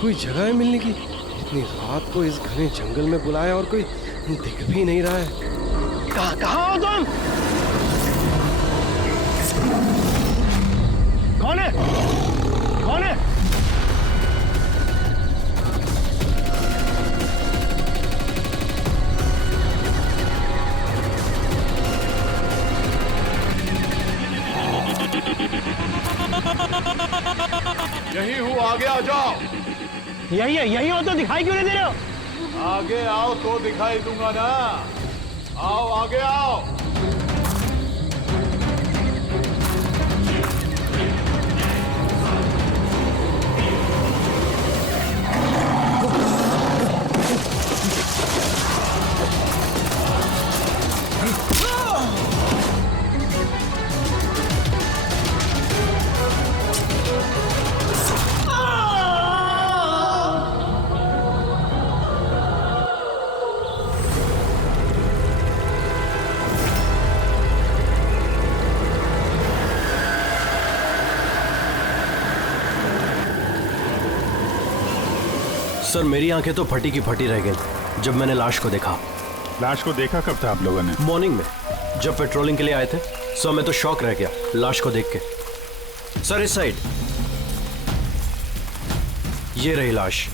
कोई जगह है मिलने की? इतनी रात को इस घने जंगल में बुलाया और कोई दिख भी नहीं रहा है। कहाँ हो तुम? कौन है? कौन है? यही हूँ, आगे आ जाओ। यही हो तो दिखाई क्यों नहीं दे रहे हो? आगे आओ तो दिखाई दूंगा ना। आओ आगे आओ। सर मेरी आंखें तो फटी की फटी रह गई जब मैंने लाश को देखा। लाश को देखा कब था आप लोगों ने? मॉर्निंग में जब पेट्रोलिंग के लिए आए थे। सर मैं तो शॉक रह गया लाश को देख के। सर इस साइड ये रही लाश।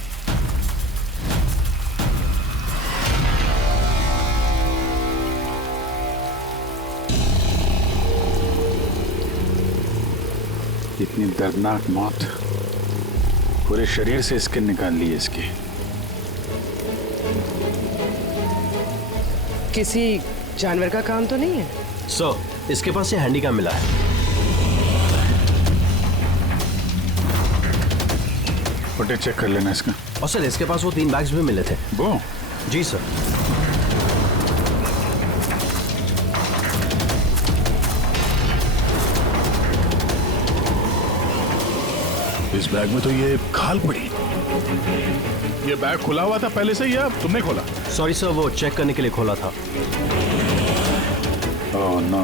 इतनी दर्दनाक मौत, पूरे शरीर से स्किन निकाल ली है इसकी। किसी जानवर का काम तो नहीं है? सर इसके पास ये हैंडीकैम मिला है। फुटेज चेक कर लेना इसका। और सर इसके पास वो 3 बैग्स भी मिले थे। वो? जी सर। इस बैग में तो ये खाल पड़ी। ये बैग खुला हुआ था पहले से या तुमने खोला? सॉरी सर वो चेक करने के लिए खोला था। ओह नो,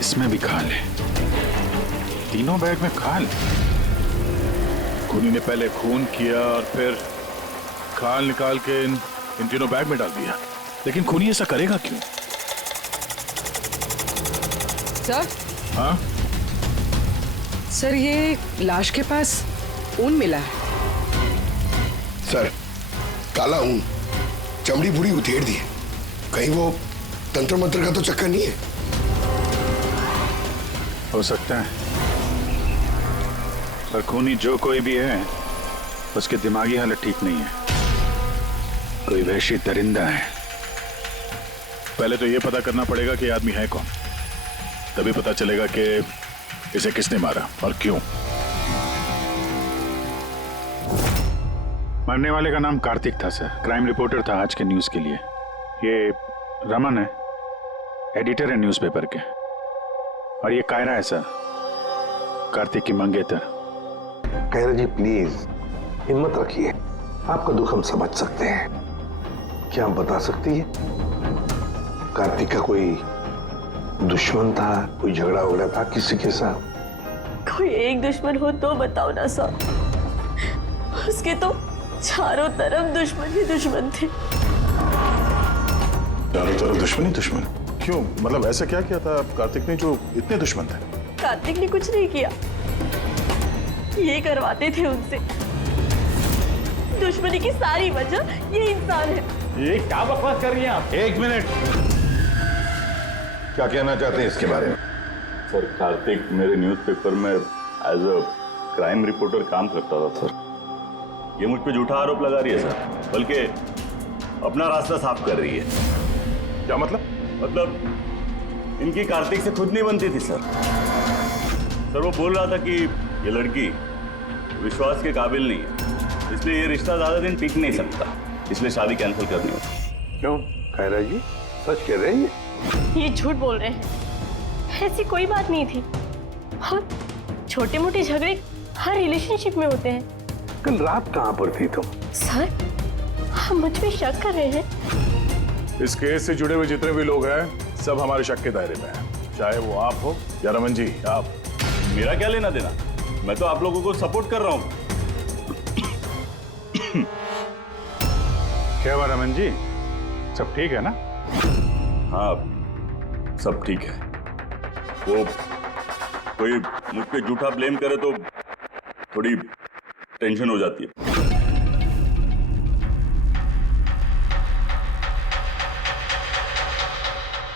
इसमें भी खाल है। तीनों बैग में खाल। खूनी ने पहले खून किया और फिर खाल निकाल के इन तीनों बैग में डाल दिया। लेकिन खूनी ऐसा करेगा क्यों? सर? हाँ सर ये लाश के पास ऊन मिला है। सर काला ऊन, चमड़ी पूरी उधेड़ दी है। कहीं वो तंत्र मंत्र का तो चक्कर नहीं है? हो सकता है, पर खूनी जो कोई भी है उसकी दिमागी हालत ठीक नहीं है। कोई वहशी दरिंदा है। पहले तो ये पता करना पड़ेगा कि आदमी है कौन, तभी पता चलेगा कि इसे किसने मारा और क्यों। मरने वाले का नाम कार्तिक था सर। क्राइम रिपोर्टर था आज के न्यूज के लिए। ये रमन है, एडिटर है न्यूज़पेपर के। और ये कायरा है सर, कार्तिक की मंगेतर। कायरा जी प्लीज हिम्मत रखिए, आपका दुख हम समझ सकते हैं। क्या आप बता सकती है कार्तिक का कोई दुश्मन था, कोई झगड़ा वगड़ा था किसी के साथ? कोई एक दुश्मन हो तो बताओ ना सर। उसके तो चारों तरफ दुश्मन ही दुश्मन थे। चारों तरफ दुश्मन ही दुश्मन? क्यों, मतलब ऐसा क्या किया था कार्तिक ने जो इतने दुश्मन थे? कार्तिक ने कुछ नहीं किया, ये करवाते थे उनसे। दुश्मनी की सारी वजह ये इंसान है। ये क्या बकवास कर रही हैं आप? एक मिनट, क्या कहना चाहते हैं इसके बारे में? सर कार्तिक मेरे न्यूज़पेपर में एज अ क्राइम रिपोर्टर काम करता था सर। ये मुझ पे झूठा आरोप लगा रही है सर, बल्कि अपना रास्ता साफ कर रही है। क्या मतलब? मतलब इनकी कार्तिक से खुद नहीं बनती थी सर। सर वो बोल रहा था कि ये लड़की विश्वास के काबिल नहीं है, इसलिए ये रिश्ता ज्यादा दिन टिक नहीं सकता, इसलिए शादी कैंसिल करनी होगी। क्यों कायरा जी, सच कह रहे हैं? ये झूठ बोल रहे हैं, ऐसी कोई बात नहीं थी। और छोटे मोटे झगड़े हर रिलेशनशिप में होते हैं। कल रात कहाँ पर थी तुम? सर आप मुझ पे शक कर रहे हैं? इस केस से जुड़े हुए जितने भी लोग हैं सब हमारे शक के दायरे में हैं, चाहे वो आप हो या रमन जी आप। मेरा क्या लेना देना, मैं तो आप लोगों को सपोर्ट कर रहा हूँ। क्या हुआ रमन जी, सब ठीक है ना? हाँ, सब ठीक है। वो कोई मुझ पे झूठा ब्लेम करे तो थोड़ी टेंशन हो जाती है।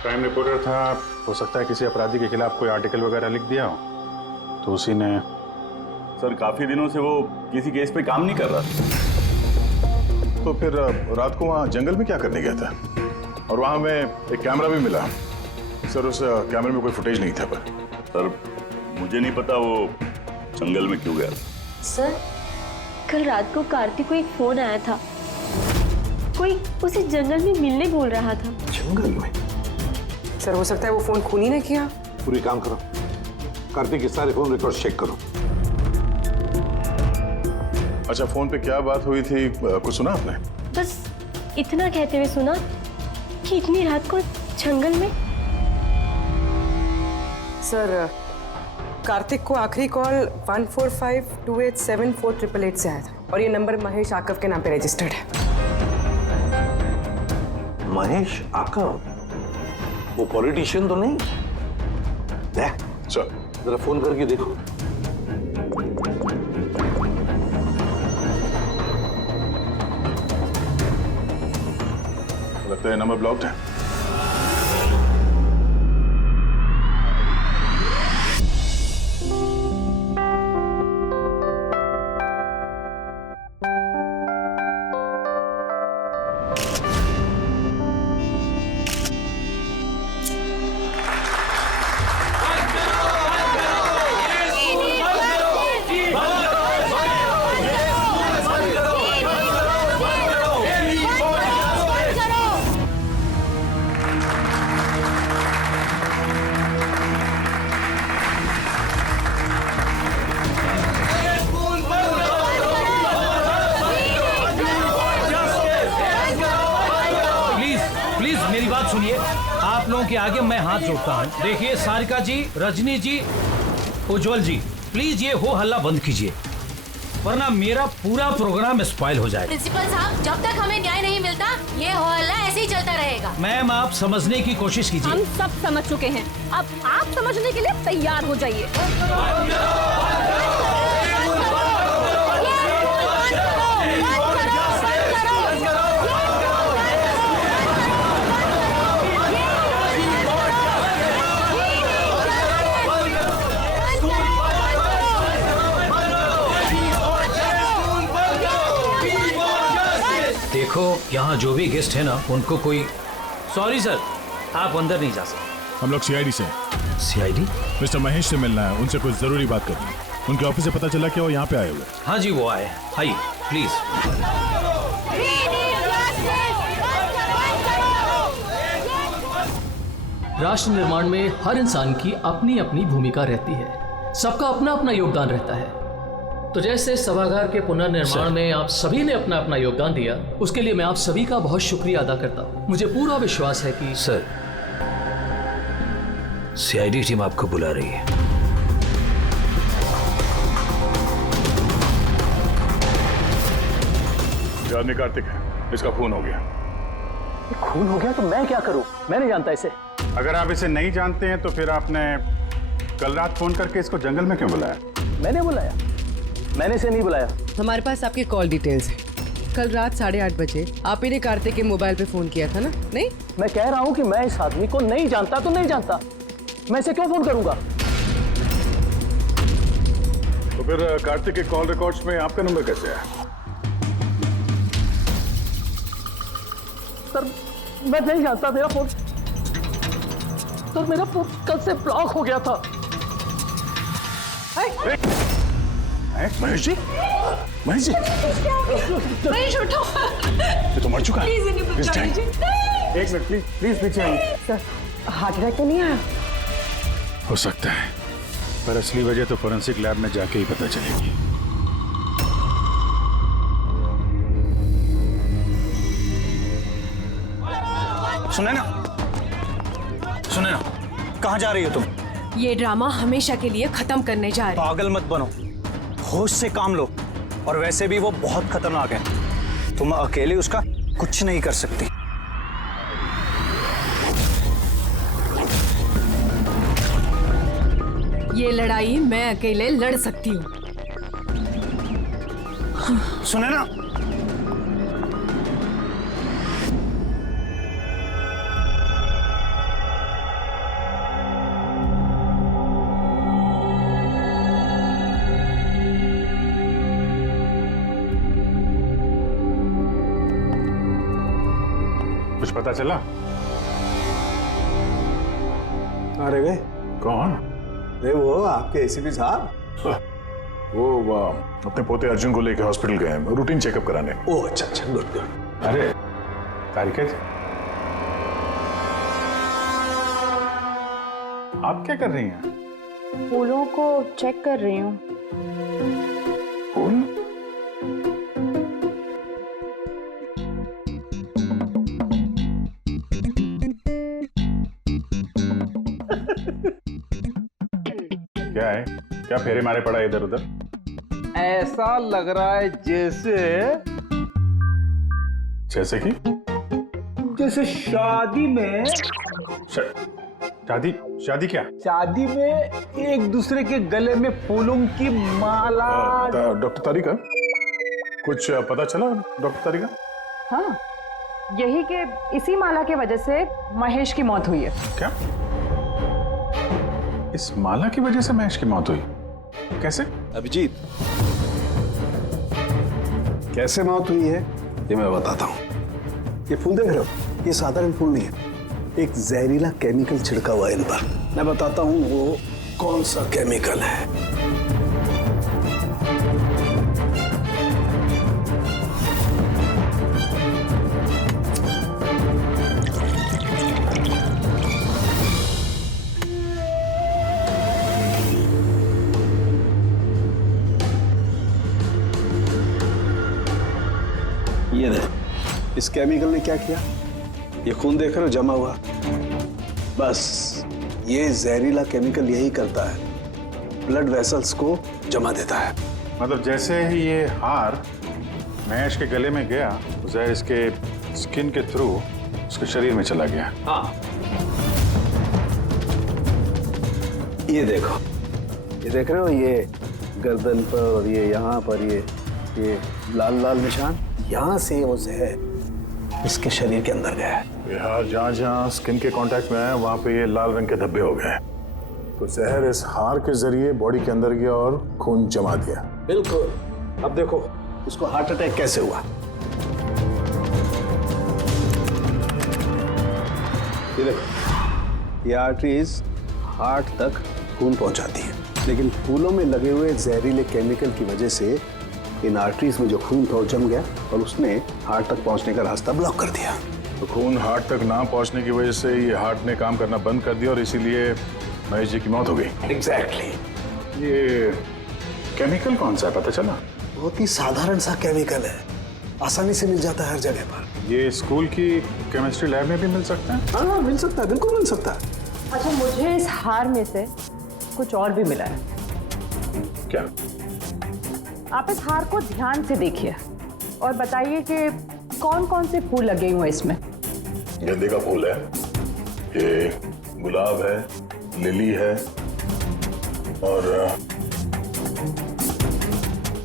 क्राइम रिपोर्टर था, हो सकता है किसी अपराधी के खिलाफ कोई आर्टिकल वगैरह लिख दिया हो, तो उसी ने। सर, काफी दिनों से वो किसी केस पे काम नहीं कर रहा था। तो फिर रात को वहाँ जंगल में क्या करने गया था? और वहाँ हमें एक कैमरा भी मिला। सर, उस कैमरे में कोई फुटेज नहीं था। पर सर, मुझे नहीं पता वो जंगल में क्यों गया। सर, कल रात को कार्तिक को एक फोन आया था, कोई उसे जंगल में मिलने बोल रहा था। जंगल में? सर हो सकता है वो फोन खूनी ने किया। पूरी काम करो, कार्तिक के सारे फोन रिकॉर्ड चेक करो। अच्छा, फोन पे क्या बात हुई थी, कुछ सुना आपने? बस इतना कहते हुए सुना कि इतनी रात को जंगल में। सर कार्तिक को आखिरी कॉल 1452874888 से आया था और ये नंबर महेश आकव के नाम पे रजिस्टर्ड है। महेश आकव? वो पॉलिटिशियन तो नहीं? देख सर, जरा फोन करके देखो। लगता है नंबर ब्लॉक्ड है। सुनिए, आप लोगों के आगे मैं हाथ जोड़ता हूँ। देखिए सारिका जी, रजनी जी, उज्जवल जी, प्लीज ये हो हल्ला बंद कीजिए, वरना मेरा पूरा प्रोग्राम स्पॉइल हो जाएगा। प्रिंसिपल साहब, जब तक हमें न्याय नहीं मिलता ये हो हल्ला ऐसे ही चलता रहेगा। मैम, आप समझने की कोशिश कीजिए। हम सब समझ चुके हैं, अब आप समझने के लिए तैयार हो जाइए। देखो, यहाँ जो भी गेस्ट है ना, उनको कोई। सॉरी सर, आप अंदर नहीं जा सकते। हम लोग सीआईडी से हैं। सीआईडी? मिस्टर महेश से मिलना है, उनसे कुछ जरूरी बात करनी है। उनके ऑफिस से पता चला कि वो यहाँ पे आए हुए। हाँ जी, वो आए। आइए प्लीज। राष्ट्र निर्माण में हर इंसान की अपनी अपनी भूमिका रहती है, सबका अपना अपना योगदान रहता है। तो जैसे सभागार के पुनर्निर्माण में आप सभी ने अपना अपना योगदान दिया, उसके लिए मैं आप सभी का बहुत शुक्रिया अदा करता हूँ। मुझे पूरा विश्वास है कि सर, सीआईडी टीम आपको बुला रही है। ये आदमी कार्तिक है, इसका खून हो गया। खून हो गया तो मैं क्या करूँ? मैं नहीं जानता इसे। अगर आप इसे नहीं जानते हैं तो फिर आपने कल रात फोन करके इसको जंगल में क्यों बुलाया? मैंने बुलाया? मैंने इसे नहीं बुलाया। हमारे पास आपकी कॉल डिटेल्स है। कल रात 8:30 बजे आप ही ने कार्तिक के मोबाइल पे फोन किया था ना? नहीं, मैं कह रहा हूँ कि मैं इस आदमी को नहीं जानता तो नहीं जानता, मैं इसे क्यों फोन करूंगा? तो फिर कार्तिक के कॉल रिकॉर्ड्स में आपका नंबर कैसे आया? सर, मैं नहीं जानता। मेरा फोन कल से ब्लॉक हो गया था। महेश जी, महेश जी, महेश उठो। ये तो मर चुका है। प्लीज इन्हें बचा लीजिए। एक मिनट, प्लीज प्लीज पीछे आइए। सर हार्ट अटैक तो नहीं आया? हो सकता है, पर असली वजह तो फोरेंसिक लैब में जाके ही पता चलेगी। सुने ना, सुने ना, कहाँ जा रही हो तुम? ये ड्रामा हमेशा के लिए खत्म करने जा रहे। पागल मत बनो, होश से काम लो। और वैसे भी वो बहुत खतरनाक है। तुम अकेले उसका कुछ नहीं कर सकती। ये लड़ाई मैं अकेले लड़ सकती हूँ। सुने ना, कुछ पता चला? अरे वे कौन? अरे वो आपके एसीपी साहब। वो अपने पोते अर्जुन को लेकर हॉस्पिटल गए हैं रूटीन चेकअप कराने। ओह अच्छा अच्छा, गुड गुड। अरे तारिका जी, आप क्या कर रही हैं? फूलों को चेक कर रही हूँ। फूल? क्या है? क्या फेरे मारे पड़ा इधर उधर? ऐसा लग रहा है जैसे कि जैसे शादी में शादी क्या? शादी में एक दूसरे के गले में फूलों की माला। डॉक्टर तारिका, कुछ पता चला डॉक्टर तारिका? हाँ, यही कि इसी माला की वजह से महेश की मौत हुई है। क्या? इस माला की वजह से महेश की मौत हुई? कैसे? अभिजीत, कैसे मौत हुई है ये मैं बताता हूँ। ये फूल देख रहे हो, ये साधारण फूल नहीं है, एक जहरीला केमिकल छिड़का हुआ है इन पर। मैं बताता हूँ वो कौन सा केमिकल है। ये देख, इस केमिकल ने क्या किया, ये खून देख रहे हो जमा हुआ, बस ये जहरीला केमिकल यही करता है, ब्लड वेसल्स को जमा देता है। मतलब जैसे ही ये हार महेश के गले में गया, जहर इसके स्किन के थ्रू उसके शरीर में चला गया। हाँ, ये देखो, ये देख रहे हो, ये गर्दन पर और ये यहाँ पर ये लाल लाल निशान, यहाँ से वो जहर इसके शरीर के अंदर गया है। यार जहाँ जहाँ स्किन के कांटेक्ट में है वहाँ पे ये लाल रंग के धब्बे हो गए, तो जहर इस हार के जरिए बॉडी के अंदर गया और खून जमा दिया। बिल्कुल। अब देखो इसको हार्ट अटैक कैसे हुआ। ये देखो, ये आर्टरीज हार्ट तक खून पहुंचाती है, लेकिन फूलों में लगे हुए जहरीले केमिकल की वजह से इन आर्टरीज में जो खून था वो जम गया और उसने हार्ट तक पहुंचने का रास्ता ब्लॉक कर दिया। तो खून हार्ट तक ना पहुंचने की वजह से ये हार्ट ने काम करना बंद कर दिया और इसीलिए महेश जी की मौत हो गई। एग्जैक्टली। ये केमिकल कौन सा है पता चला? बहुत ही साधारण सा केमिकल है, आसानी से मिल जाता है हर जगह पर। ये स्कूल की केमिस्ट्री लैब में भी मिल सकता है? हाँ मिल सकता है, बिल्कुल मिल सकता है। अच्छा, मुझे इस हार में से कुछ और भी मिला है। क्या? आप इस हार को ध्यान से देखिए और बताइए कि कौन कौन से फूल लगे हुए हैं इसमें। गेंदे का फूल है, ये गुलाब है, लिली है, और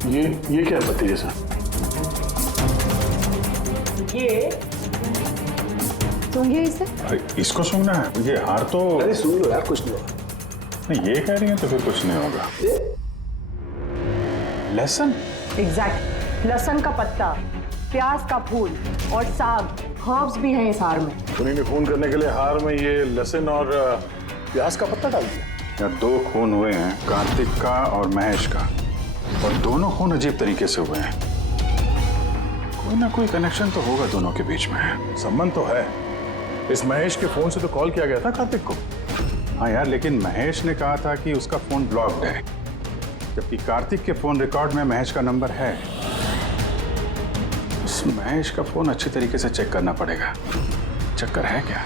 ये क्या पत्ती जैसा? ये सूंघिए इसे। इसको सूंघना है? ये हार तो अरे सूंघ लो यार, कुछ नहीं होगा। नहीं, ये कह रही है तो फिर कुछ नहीं होगा। लहसुन? एग्जैक्ट, लहसुन का पत्ता, प्याज का फूल और साग, हर्ब्स भी हैं इस हार में। उन्हीं खून करने के लिए हार में ये लहसुन और प्याज का पत्ता डाल दिया। यहाँ 2 खून हुए हैं, कार्तिक का और महेश का, और दोनों खून अजीब तरीके से हुए हैं। कोई ना कोई कनेक्शन तो होगा दोनों के बीच में, संबंध तो है। इस महेश के फोन से तो कॉल किया गया था कार्तिक को। हाँ यार, लेकिन महेश ने कहा था कि उसका फोन ब्लॉक्ड है, जबकि कार्तिक के फोन रिकॉर्ड में महेश का नंबर है। इस महेश का फोन अच्छी तरीके से चेक करना पड़ेगा, चक्कर है क्या?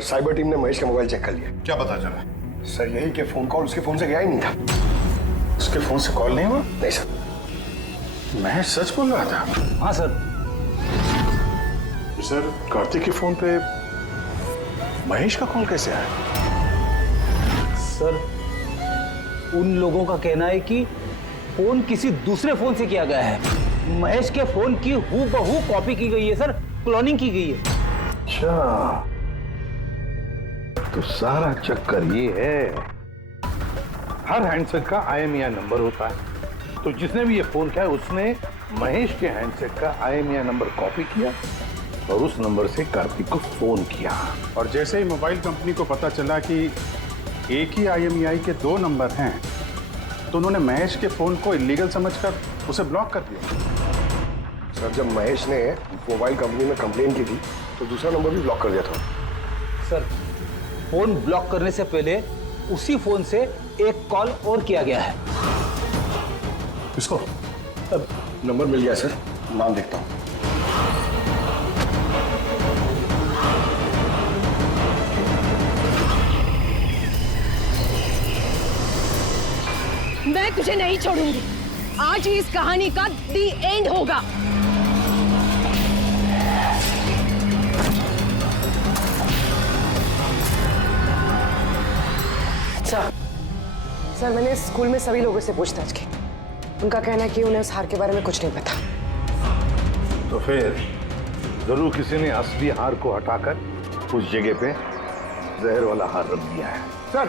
सर साइबर टीम ने महेश का मोबाइल चेक कर लिया। क्या पता चला? सर यही कि फोन कॉल उसके फोन से गया ही नहीं था। उसके फोन से कॉल नहीं हुआ? नहीं सर। महेश सच बोल रहा था? हाँ सर। सर कार्तिक के फोन पे महेश का कॉल कैसे आया? सर उन लोगों का कहना है कि फोन किसी दूसरे फोन से किया गया है। महेश के फोन की हूबहू कॉपी की गई है सर, क्लोनिंग की गई है। अच्छा, तो सारा चक्कर ये है, हर हैंडसेट का IMEI नंबर होता है, तो जिसने भी ये फोन किया उसने महेश के हैंडसेट का IMEI नंबर कॉपी किया और उस नंबर से कार्तिक को फोन किया। और जैसे ही मोबाइल कंपनी को पता चला कि एक ही IMEI के 2 नंबर हैं, तो उन्होंने महेश के फोन को इलीगल समझकर उसे ब्लॉक कर दिया। सर जब महेश ने मोबाइल कंपनी में कंप्लेन की थी तो दूसरा नंबर भी ब्लॉक कर दिया था। सर फोन ब्लॉक करने से पहले उसी फोन से एक कॉल और किया गया है। किसको? अब नंबर मिल गया सर, नाम देखता हूँ। मैं तुझे नहीं छोड़ूंगी। आज ही इस कहानी का दी एंड होगा। सर मैंने स्कूल में सभी लोगों से पूछताछ की। उनका कहना है कि उन्हें उस हार के बारे में कुछ नहीं पता। तो फिर जरूर किसी ने असली हार को हटाकर उस जगह पे जहर वाला हार रख दिया है। सर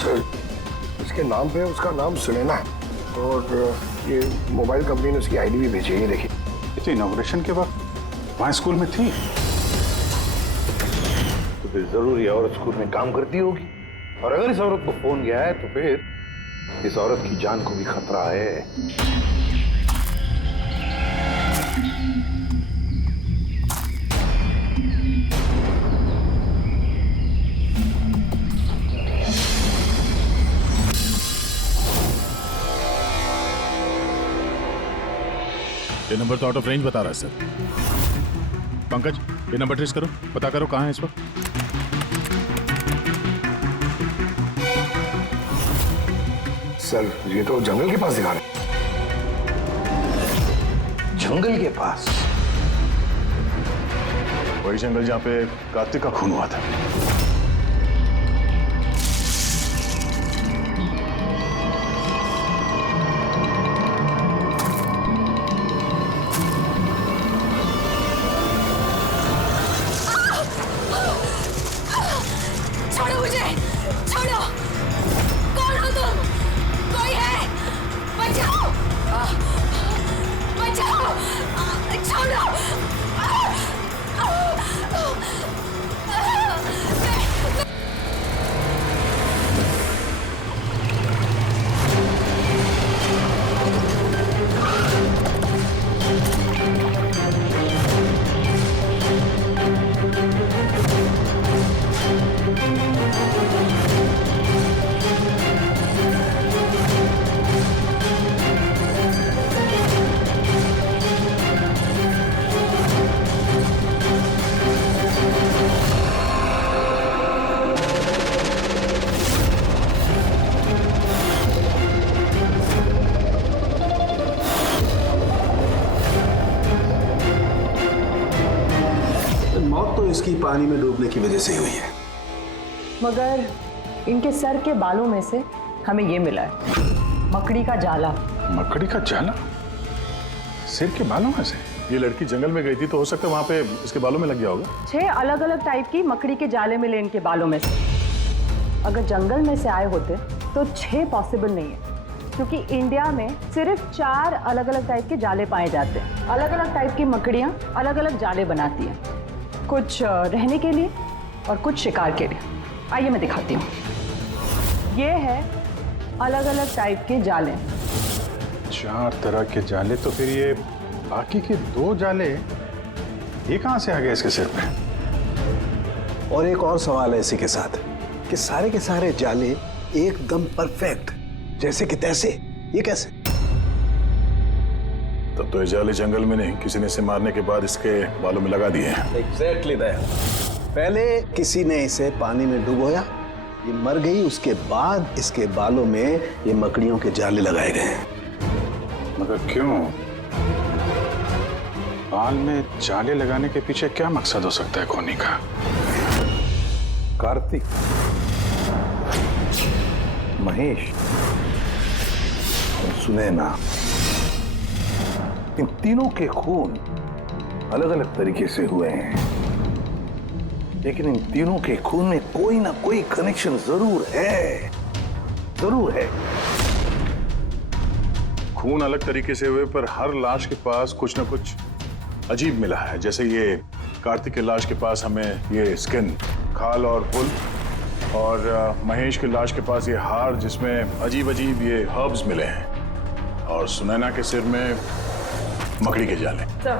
सर इसके नाम पे उसका नाम सुनैना है और ये मोबाइल कंपनी ने उसकी आईडी भी भेजी है, ये देखिए। ये तो इनॉग्रेशन के वक्त वहाँ स्कूल में थी। तो फिर जरूर ये औरत स्कूल में काम करती होगी, और अगर इस औरत को फोन गया है तो फिर इस औरत की जान को भी खतरा है। ये नंबर तो आउट ऑफ रेंज बता रहा है सर। पंकज ये नंबर ट्रेस करो, पता करो कहाँ है इस वक्त। सर ये तो जंगल के पास दिखा रहे। जंगल के पास? वही जंगल जहाँ पे कार्तिक का खून हुआ था। छोड़ो मुझे, छोड़ो। कौन हो तुम? कोई है? बचाओ, बचाओ, छोड़ो। मौत तो इसकी पानी में डूबने की वजह से हुई है। मगर इनके सर के बालों में से हमें ये मिला है, मकड़ी का जाला। मकड़ी का जाला? सिर के बालों में से? ये लड़की जंगल में गई थी तो हो सकता है वहां पे इसके बालों में लग गया होगा। 6 अलग अलग टाइप की मकड़ी के जाले मिले इनके बालों में से। अगर जंगल में से आए होते तो 6 पॉसिबल नहीं है, क्योंकि इंडिया में सिर्फ 4 अलग अलग टाइप के जाले पाए जाते हैं। अलग अलग टाइप की मकड़ियाँ अलग अलग जाले बनाती हैं, कुछ रहने के लिए और कुछ शिकार के लिए। आइए मैं दिखाती हूँ। ये है अलग अलग टाइप के जाले। 4 तरह के जाले? तो फिर ये बाकी के 2 जाले ये कहाँ से आ गए इसके सिर पे? और एक और सवाल है इसी के साथ कि सारे के सारे जाले एकदम परफेक्ट, जैसे कि तैसे, ये कैसे? तब तो ये जाले जंगल में नहीं, किसी ने इसे मारने के बाद इसके बालों में लगा दिए हैं। Exactly that. पहले किसी ने इसे पानी में डुबोया, ये मर गई, उसके बाद इसके बालों में ये मकड़ियों के जाले लगाए गए हैं। मगर क्यों? बाल में जाले लगाने के पीछे क्या मकसद हो सकता है खोनी का? कार्तिक, महेश और सुनैना, इन तीनों के खून अलग अलग तरीके से हुए हैं, लेकिन इन तीनों के खून में कोई ना कोई कनेक्शन जरूर है, जरूर है। खून अलग तरीके से हुए पर हर लाश के पास कुछ ना कुछ अजीब मिला है। जैसे ये कार्तिक के लाश के पास हमें ये स्किन, खाल और पुल, और महेश की लाश के पास ये हार जिसमें अजीब अजीब ये हर्ब्स मिले हैं, और सुनैना के सिर में मकड़ी के जाले। सर,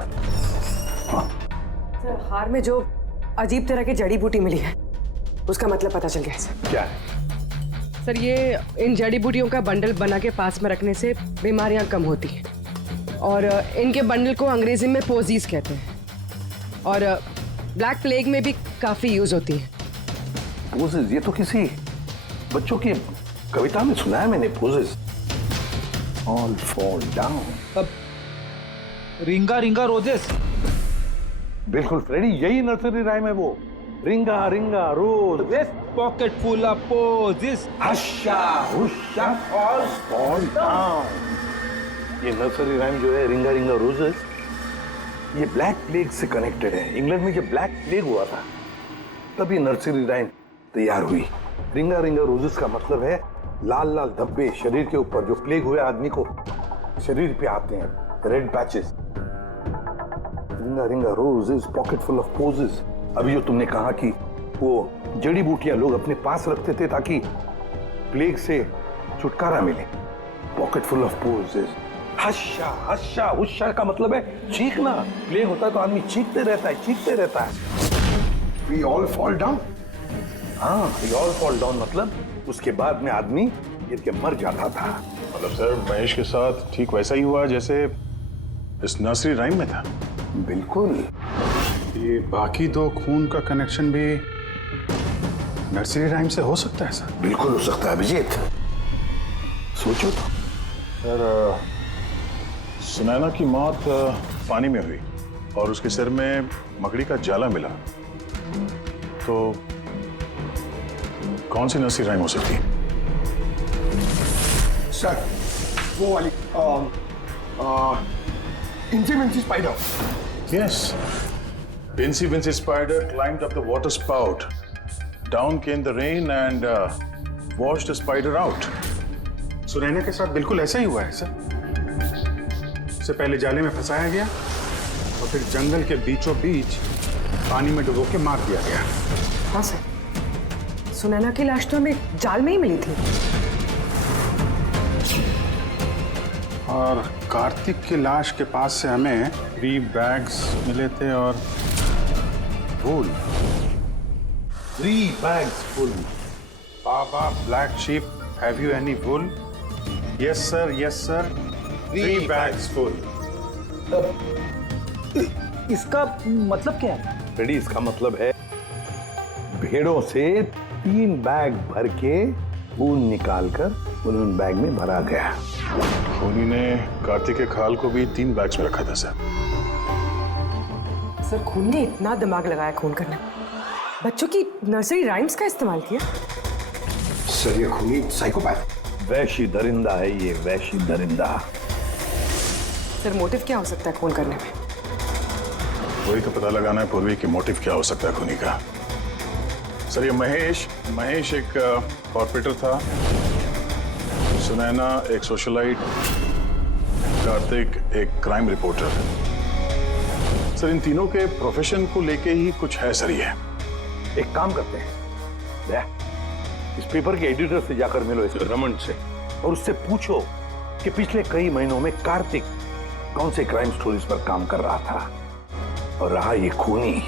हार में जो अजीब तरह की जड़ी बूटी मिली है उसका मतलब पता चल गया है सर। क्या है? सर, ये इन जड़ी बूटियों का बंडल बना के पास में रखने से बीमारियां कम होती हैं, और इनके बंडल को अंग्रेजी में पोजीज कहते हैं, और ब्लैक प्लेग में भी काफी यूज होती है। पोजेस? ये तो किसी बच्चों की कविता में सुना है मैंने। Posies all fall down. अब रिंगा रिंगा रोजेस। बिल्कुल फ्रेडी, यही नर्सरी राइम है वो। Ring a ring a rose, pocket full of posies, hush a hush a all fall down. ये नर्सरी राइम जो है रिंगा रिंगा रोजेस, ये ब्लैक प्लेग से कनेक्टेड है। इंग्लैंड में जब ब्लैक प्लेग हुआ था तब ये नर्सरी राइम तैयार हुई। रिंगा रिंगा रोजेस का मतलब है लाल लाल धब्बे शरीर के ऊपर जो प्लेग हुए आदमी को शरीर पे आते हैं, रेड पैचेस। रिंगा रिंगा roses, pocket full of posies. अभी जो तुमने कहा कि वो जड़ी बूटियां लोग अपने पास रखते थे ताकि प्लेग से छुटकारा मिले। Pocket full of posies. Hush a hush a hush a का मतलब है चीखना। प्लेग होता है तो आदमी चीखते रहता है, चीखते रहता है। We all fall down? हाँ, we all fall down मतलब उसके बाद में आदमी गिर के मर जाता था। मतलब सर, महेश के साथ ठीक वैसा ही हुआ जैसे इस नर्सरी राइम में था। बिल्कुल। ये बाकी दो खून का कनेक्शन भी नर्सरी राइम से हो सकता है सर? बिल्कुल हो सकता है अभिजीत, सोचो तो। सर, सुनैना की मौत पानी में हुई और उसके सिर में मकड़ी का जाला मिला, तो कौन सी नर्सरी राइम हो सकती है? सर, वो वाली इंची Vinci spider. Yes. Incy Wincy Spider climbed up the water spout. Down came the rain and washed the spider out. Sunaina के साथ बिल्कुल ऐसा ही हुआ है सर। उससे पहले जाले में फंसाया गया और फिर जंगल के बीचों बीच पानी में डुबो के मार दिया गया। हाँ सर, सुनैना की लाश तो हमें जाल में ही मिली थी। और कार्तिक की लाश के पास से हमें 3 बैग्स मिले थे और वूल। 3 bags full. Baa baa black sheep, have you any wool? Yes sir, yes sir, 3 bags full. इसका मतलब क्या है? रेडी, इसका मतलब है भेड़ों से 3 बैग भर के खून निकालकर उन बैग में भरा गया। खूनी ने कार्तिक के खाल को भी 3 बैग्स में रखा था सर। सर, खून ने इतना दिमाग लगाया खून करने में, बच्चों की नर्सरी राइम्स का इस्तेमाल किया। सर, ये खूनी साइकोपैथ, वैशी दरिंदा है ये, वैशी दरिंदा। सर, मोटिव क्या हो सकता है खून करने में? वही तो पता लगाना है पूर्वी कि मोटिव क्या हो सकता है खूनी का। सर, ये महेश एक कॉर्पोरेटर था, सुनैना एक सोशलाइट, कार्तिक एक क्राइम रिपोर्टर। सर, इन तीनों के प्रोफेशन को लेके ही कुछ है सर। ये एक काम करते हैं, इस पेपर के एडिटर से जाकर मिलो, इस रमन से, और उससे पूछो कि पिछले कई महीनों में कार्तिक कौन से क्राइम स्टोरीज पर काम कर रहा था। और रहा ये खूनी,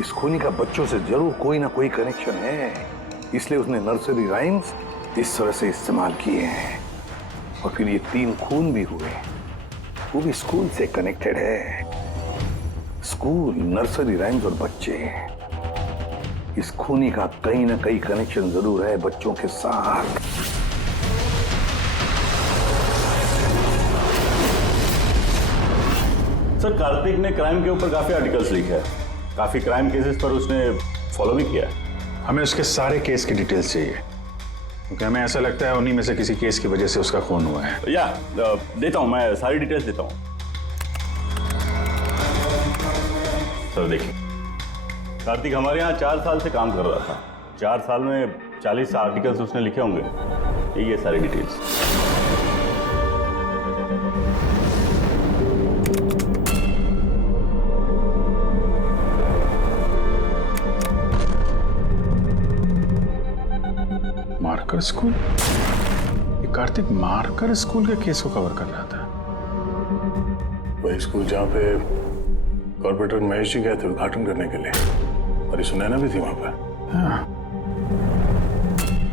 इस खूनी का बच्चों से जरूर कोई ना कोई कनेक्शन है, इसलिए उसने नर्सरी राइम्स इस तरह से इस्तेमाल किए हैं। और फिर ये 3 खून भी हुए। वो भी स्कूल से कनेक्टेड है। स्कूल, नर्सरी राइम्स और बच्चे, इस खूनी का कहीं ना कहीं कनेक्शन जरूर है बच्चों के साथ। सर कार्तिक ने क्राइम के ऊपर काफी आर्टिकल्स लिखे हैं, काफी क्राइम केसेस पर उसने फॉलो भी किया है। हमें उसके सारे केस की डिटेल्स चाहिए, क्योंकि हमें ऐसा लगता है उन्हीं में से किसी केस की वजह से उसका खून हुआ है। या देता हूं, मैं सारी डिटेल्स देता हूं। सर देखिए, कार्तिक हमारे यहाँ 4 साल से काम कर रहा था। 4 साल में 40 आर्टिकल्स उसने लिखे होंगे। ये सारी डिटेल्स। Marker school? ये कार्तिक मार्कर स्कूल के केस को कवर कर रहा था। वही स्कूल जहाँ पे कॉर्पोरेटर महेश जी गए थे उद्घाटन करने के लिए, और ये सुनैना भी थी वहां पर। हाँ।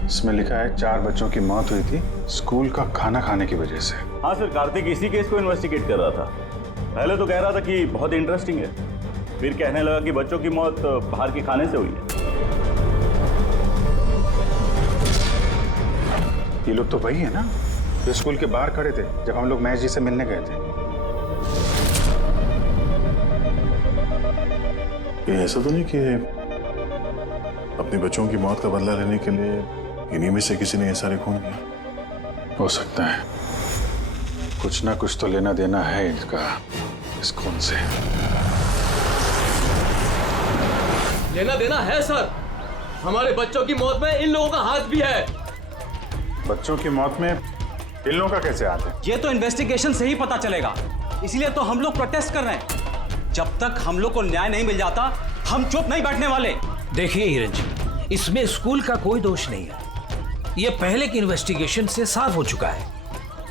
इसमें लिखा है 4 बच्चों की मौत हुई थी स्कूल का खाना खाने की वजह से। हाँ सर, कार्तिक इसी केस को इन्वेस्टिगेट कर रहा था। पहले तो कह रहा था कि बहुत इंटरेस्टिंग है, फिर कहने लगा कि बच्चों की मौत बाहर के खाने से हुई है। ये लोग तो वही है ना जो स्कूल के बाहर खड़े थे जब हम लोग महेश जी से मिलने गए थे। ये ऐसा तो नहीं कि अपने बच्चों की मौत का बदला लेने के लिए इन्हीं में से किसी ने ये सारे खून किए? हो सकता है, कुछ ना कुछ तो लेना देना है इनका इस खून से। लेना देना है सर। हमारे बच्चों की मौत में इन लोगों का हाथ भी है। बच्चों की मौत में इन लोगों का कैसे हाथ है? ये तो इन्वेस्टिगेशन से ही पता चलेगा, इसलिए तो हम लोग प्रोटेस्ट कर रहे हैं। जब तक हम लोग को न्याय नहीं मिल जाता हम चुप नहीं बैठने वाले। देखिए हिरन जी, इसमें स्कूल का कोई दोष नहीं है। ये पहले की इन्वेस्टिगेशन से साफ हो चुका है।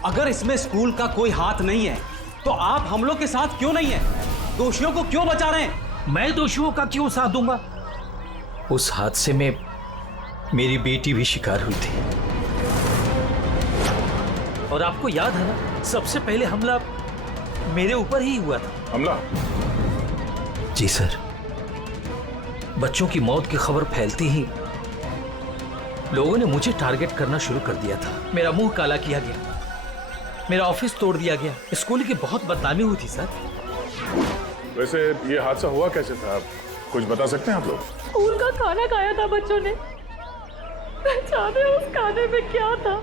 अगर इसमें स्कूल का कोई हाथ नहीं है तो आप हम लोग के साथ क्यों नहीं है? दोषियों को क्यों बचा रहे हैं? मैं दोषियों का क्यों साथ दूंगा? उस हादसे में मेरी बेटी भी शिकार हुई थी, और आपको याद है ना, सबसे पहले हमला मेरे ऊपर ही हुआ था। हमला? जी सर। बच्चों की मौत की खबर फैलती ही लोगों ने मुझे टारगेट करना शुरू कर दिया था। मेरा मुंह काला किया गया, मेरा ऑफिस तोड़ दिया गया, स्कूल की बहुत बदनामी हुई थी सर। वैसे ये हादसा हुआ कैसे था, आप कुछ बता सकते हैं आप लोग? स्कूल का खाना खाया था बच्चों ने, जाने उस खाने में क्या था।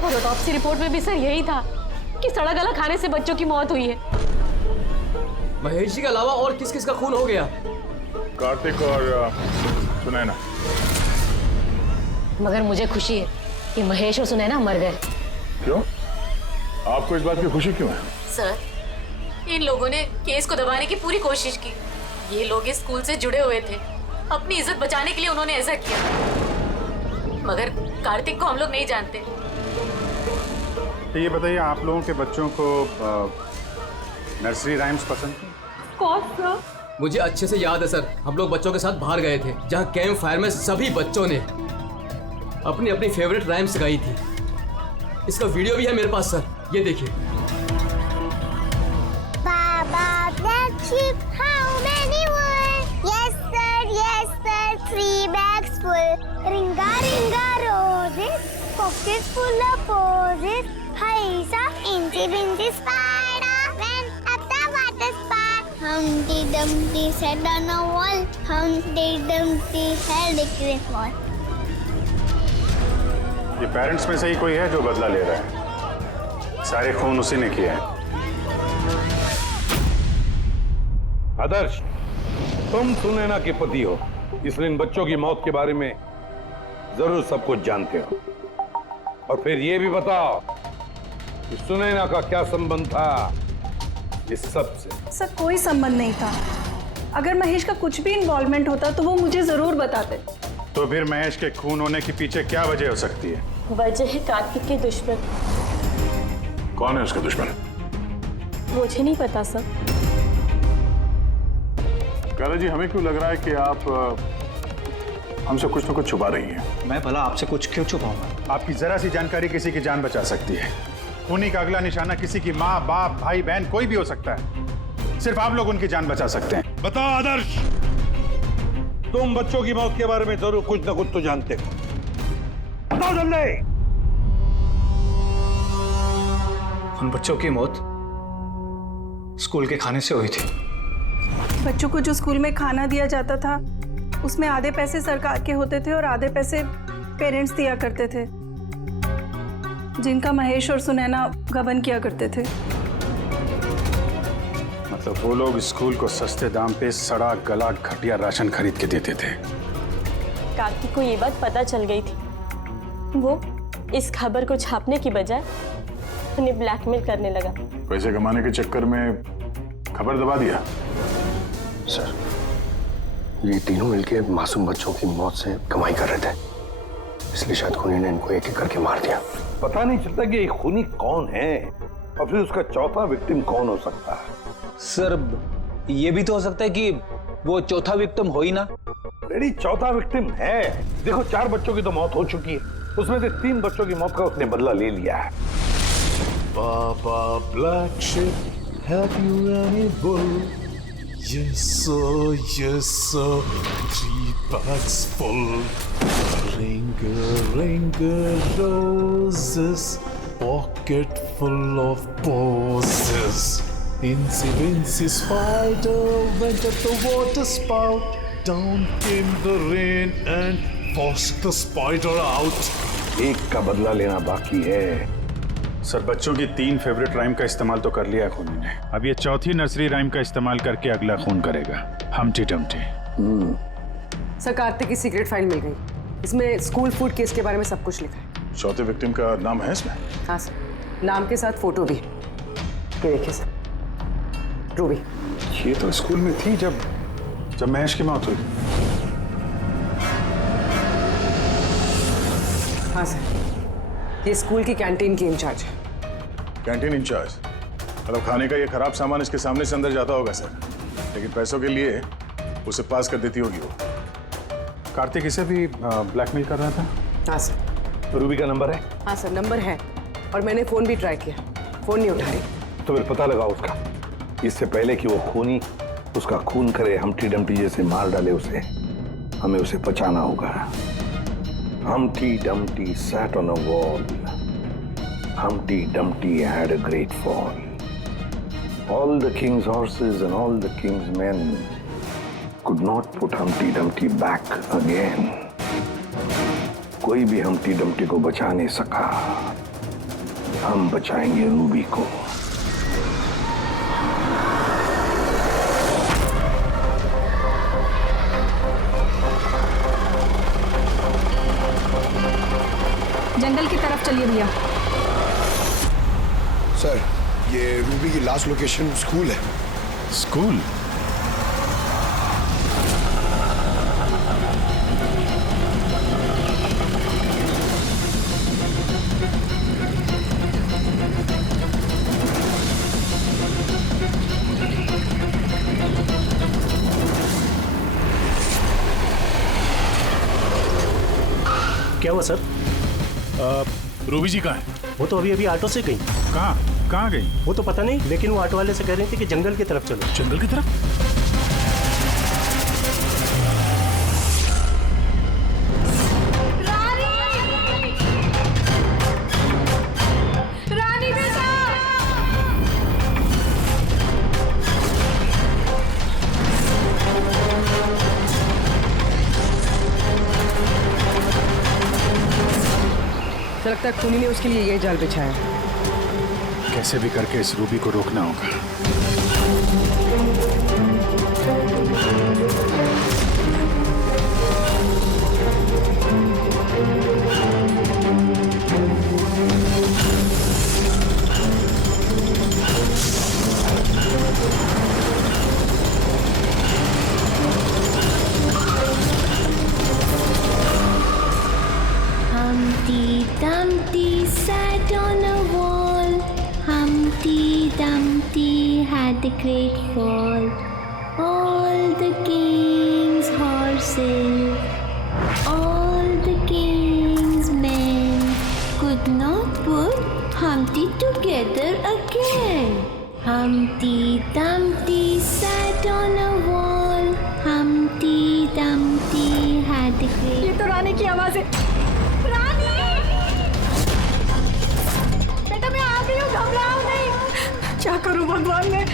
और ऑटोप्सी रिपोर्ट में भी सर यही था कि सड़ा गला खाने से बच्चों की मौत हुई है। महेश जी के अलावा और किस किस का खून हो गया? कार्तिक और सुनैना। मगर मुझे खुशी है कि महेश और सुनैना मर गए। क्यों? आपको इस बात की खुशी क्यों है? सर, इन लोगों ने केस को दबाने की पूरी कोशिश की। ये लोग इस स्कूल से जुड़े हुए थे, अपनी इज्जत बचाने के लिए उन्होंने ऐसा किया। मगर कार्तिक को हम लोग नहीं जानते। तो ये बताइए, आप लोगों के बच्चों को नर्सरी राइम्स पसंद है? कौन सा? मुझे अच्छे से याद है सर, हम लोग बच्चों के साथ बाहर गए थे जहाँ कैंप फायर में सभी बच्चों ने अपनी अपनी फेवरेट राइम्स गाई थी। इसका वीडियो भी है मेरे पास सर, ये देखिए। Baba, black sheep, how many were? Yes sir, 3 bags full. Ringa, ringa, roses, pockets full of posies. Haisa, incy, bincy, spider, went up the water spout. Humpty Dumpty sat on a wall. Humpty Dumpty had a great fall. ये parents में से ही कोई है जो बदला ले रहा है? सारे खून उसी ने किए हैं। आदर्श, तुम सुनैना के पति हो, इसलिए इन बच्चों की मौत के बारे में जरूर सब कुछ जानते हो। और फिर ये भी बताओ कि सुनैना का क्या संबंध था इस सब से? सर, कोई संबंध नहीं था। अगर महेश का कुछ भी इन्वॉल्वमेंट होता तो वो मुझे जरूर बताते। तो फिर महेश के खून होने के पीछे क्या वजह हो सकती है? वजह है कार्तिक के दुश्मन। कौन है उसका दुश्मन? मुझे नहीं पता सर। काला जी, हमें क्यों लग रहा है कि आप हमसे कुछ न कुछ छुपा रही हैं? मैं भला आपसे कुछ क्यों छुपाऊंगा? आपकी जरा सी जानकारी किसी की जान बचा सकती है। खूनी का अगला निशाना किसी की माँ, बाप, भाई, बहन कोई भी हो सकता है। सिर्फ आप लोग उनकी जान बचा सकते हैं। बताओ आदर्श, तुम बच्चों की मौत के बारे में जरूर कुछ ना कुछ तो जानते हो। बताओ जल्दी। उन बच्चों की मौत स्कूल के खाने से हुई थी। बच्चों को जो स्कूल में खाना दिया जाता था उसमें आधे पैसे सरकार के होते थे और आधे पैसे पेरेंट्स दिया करते थे, जिनका महेश और सुनैना गबन किया करते थे। मतलब वो लोग स्कूल को सस्ते दाम पे सड़ा गला घटिया राशन खरीद के देते थे। कार्तिक को ये बात पता चल गई थी। वो इस खबर को छापने की बजाय उन्हें ब्लैकमेल करने लगा। पैसे कमाने के चक्कर में खबर दबा दिया। सर, ये तीनों मिलके मासूम बच्चों की मौत से कमाई कर रहे थे, इसलिए शायद खूनी ने इनको एक एक करके मार दिया। पता नहीं चलता कि ये खूनी कौन है और फिर उसका चौथा विक्टिम कौन हो सकता है। सर, ये भी तो हो सकता है कि वो चौथा विक्टिम हो ही ना। रेडी, चौथा विक्टिम है। देखो, 4 बच्चों की तो मौत हो चुकी है, उसमें से 3 बच्चों की मौत का उसने बदला ले लिया है। Baba Black Sheep, have you any wool? Yes sir, yes sir, 3 bags full. Ring roses, pocket full of posies. Incy spider went at the water spout. Down came the rain and forced the spider out. एक का बदला लेना बाकी है। Sir, बच्चों की 3 favourite rhyme का इस्तेमाल तो कर लिया है खूनी ने। अब ये चौथी नर्सरी राइम का इस्तेमाल करके अगला खून करेगा, हमटी डमटी। सर, कार्तिक की सीक्रेट फाइल मिल गई। इसमें स्कूल फूड केस के बारे में सब कुछ लिखा है। चौथे विक्टिम का नाम है इसमें? हाँ सर, नाम के साथ फोटो भी है। ये देखिए सर, रूबी। ये तो स्कूल में थी जब महेश की मौत हुई। हाँ सर, ये स्कूल की कैंटीन की इंचार्ज है। Canteen incharge? मतलब खाने का ये खराब सामान इसके सामने से अंदर जाता होगा सर, लेकिन पैसों के लिए उसे पास कर देती होगी वो। कार्तिक इसे भी ब्लैकमेल कर रहा था? हाँ सर। रूबी का नंबर है? हाँ सर, नंबर है और मैंने फोन भी ट्राई किया, फोन नहीं उठा रही। तो फिर पता लगाओ उसका, इससे पहले कि वो खूनी उसका खून करे, हमटी डमटी जैसे मार डाले उसे। हमें उसे बचाना होगा। Humpty Dumpty sat on a wall. Humpty Dumpty had a great fall. All the king's horses and all the king's men could not put Humpty Dumpty back again. कोई भी Humpty Dumpty को बचा नहीं सका। हम बचाएंगे रूबी को। जंगल की तरफ चलिए भैया। सर, ये रूबी की लास्ट लोकेशन स्कूल है। स्कूल? क्या हुआ सर? रूबी जी कहाँ है? वो तो अभी ऑटो से गई। कहाँ गई? वो तो पता नहीं, लेकिन वो ऑटो वाले से कह रही थी कि जंगल की तरफ चलो। जंगल की तरफ? रानी बेटा! तो लगता है खूनी ने उसके लिए ये जाल बिछाया। कैसे भी करके इस रूबी को रोकना होगा। Humpty Dumpty sat on a wall. Humpty Dumpty had a great fall. All the king's horses, all the king's men could not put Humpty together. Humpty Dumpty sat on a wall. Humpty Dumpty had a great... ये तो रानी की आवाज है। रानी! बेटा मैं आ गई हूँ, घबराओ नहीं। क्या करूँ भगवान मैं?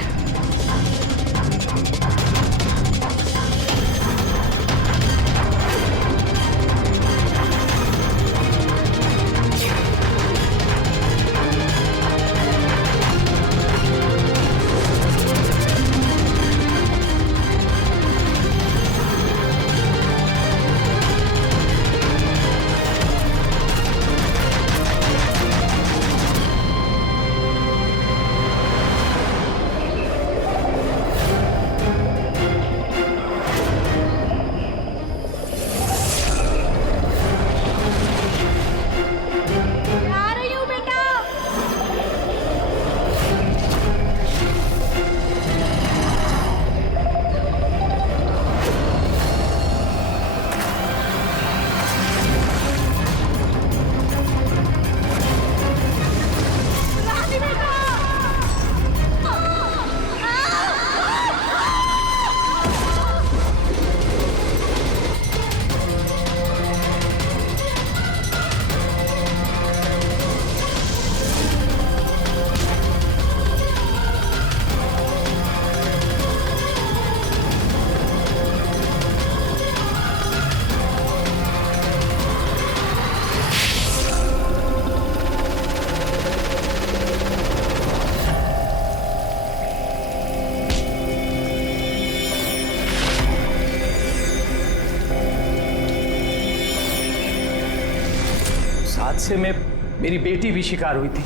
हादसे में मेरी बेटी भी शिकार हुई थी।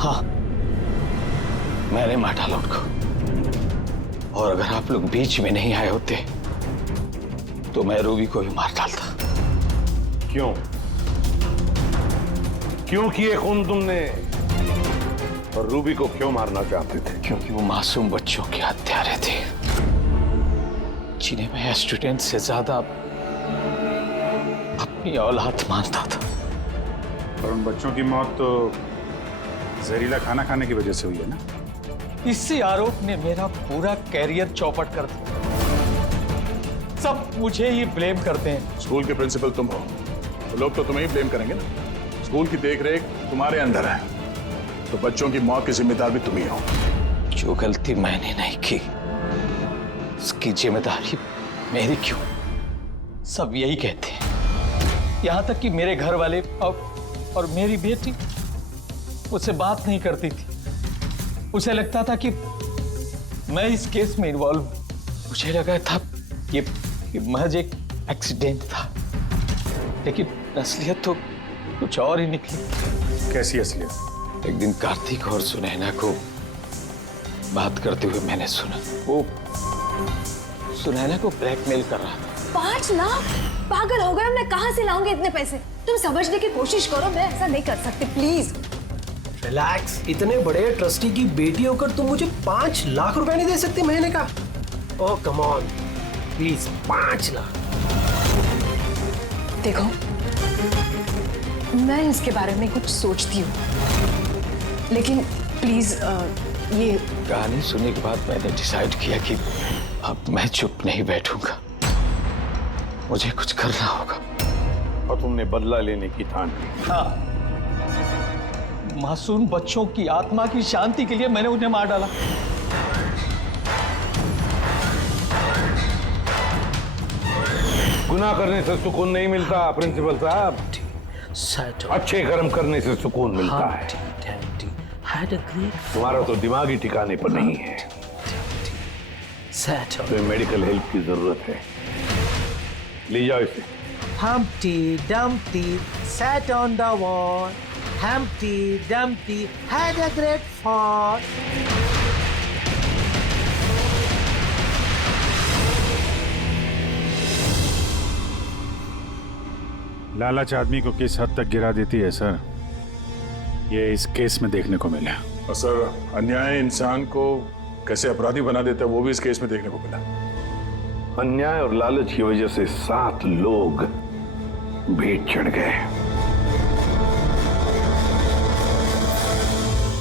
हाँ, मैंने मार डाला उनको। और अगर आप लोग बीच में नहीं आए होते तो मैं रूबी को भी मार डालता। क्यों? क्यों किए खून तुमने? और रूबी को क्यों मारना चाहते थे? क्योंकि वो मासूम बच्चों के हत्यारे थे, जिन्हें मैं स्टूडेंट से ज्यादा अपनी औलाद मानता था। और उन बच्चों की मौत तो जहरीला खाना खाने की वजह से हुई है ना? इसी आरोप ने मेरा पूरा कैरियर चौपट कर दिया। सब मुझे ही ब्लेम करते हैं। स्कूल के प्रिंसिपल तुम हो तो लोग तो तुम्हें ही ब्लेम करेंगे ना। स्कूल की देखरेख तुम्हारे अंदर है तो बच्चों की मौत की जिम्मेदार भी तुम ही हो। जो गलती मैंने नहीं की उसकी जिम्मेदारी मेरी क्यों? सब यही कहते हैं। यहां तक कि मेरे घर वाले और मेरी बेटी मुझसे बात नहीं करती थी। उसे लगता था कि मैं इस केस में इन्वॉल्व हूं। मुझे लगा था ये महज एक एक्सीडेंट था, लेकिन असलियत तो कुछ और ही निकली। कैसी असलियत? एक दिन कार्तिक और सुनैना को बात करते हुए मैंने सुना। वो सुनैना को ब्लैकमेल कर रहा था। 5 लाख? पागल हो गए, मैं कहां से लाऊंगी इतने पैसे? तुम समझने की कोशिश करो, मैं ऐसा नहीं कर सकती, प्लीज। रिलैक्स। इतने बड़े ट्रस्टी की बेटी होकर तुम मुझे 5 लाख रुपए नहीं दे सकती महीने का? ओह कम ऑन प्लीज, 5 लाख। देखो, मैं इसके बारे में कुछ सोचती हूँ, लेकिन प्लीज ये कहानी सुनने के बाद मैंने डिसाइड किया कि अब मैं चुप नहीं बैठूंगा, मुझे कुछ करना होगा। और तुमने बदला लेने की ठान ली? हाँ, मासूम बच्चों की आत्मा की शांति के लिए मैंने उन्हें मार डाला। गुनाह करने से सुकून नहीं मिलता प्रिंसिपल साहब, अच्छे कर्म करने से सुकून मिलता है। तुम्हारा तो दिमागी ठिकाने पर नहीं है, तुम्हें मेडिकल हेल्प की जरूरत है। ले जाओ इसे। Humpty Dumpty sat on the wall. Humpty Dumpty had a great fall. लालच आदमी को किस हद तक गिरा देती है सर, ये इस केस में देखने को मिला। और सर, अन्याय इंसान को कैसे अपराधी बना देता है वो भी इस केस में देखने को मिला। अन्याय और लालच की वजह से 7 लोग भेंट चढ़ गए।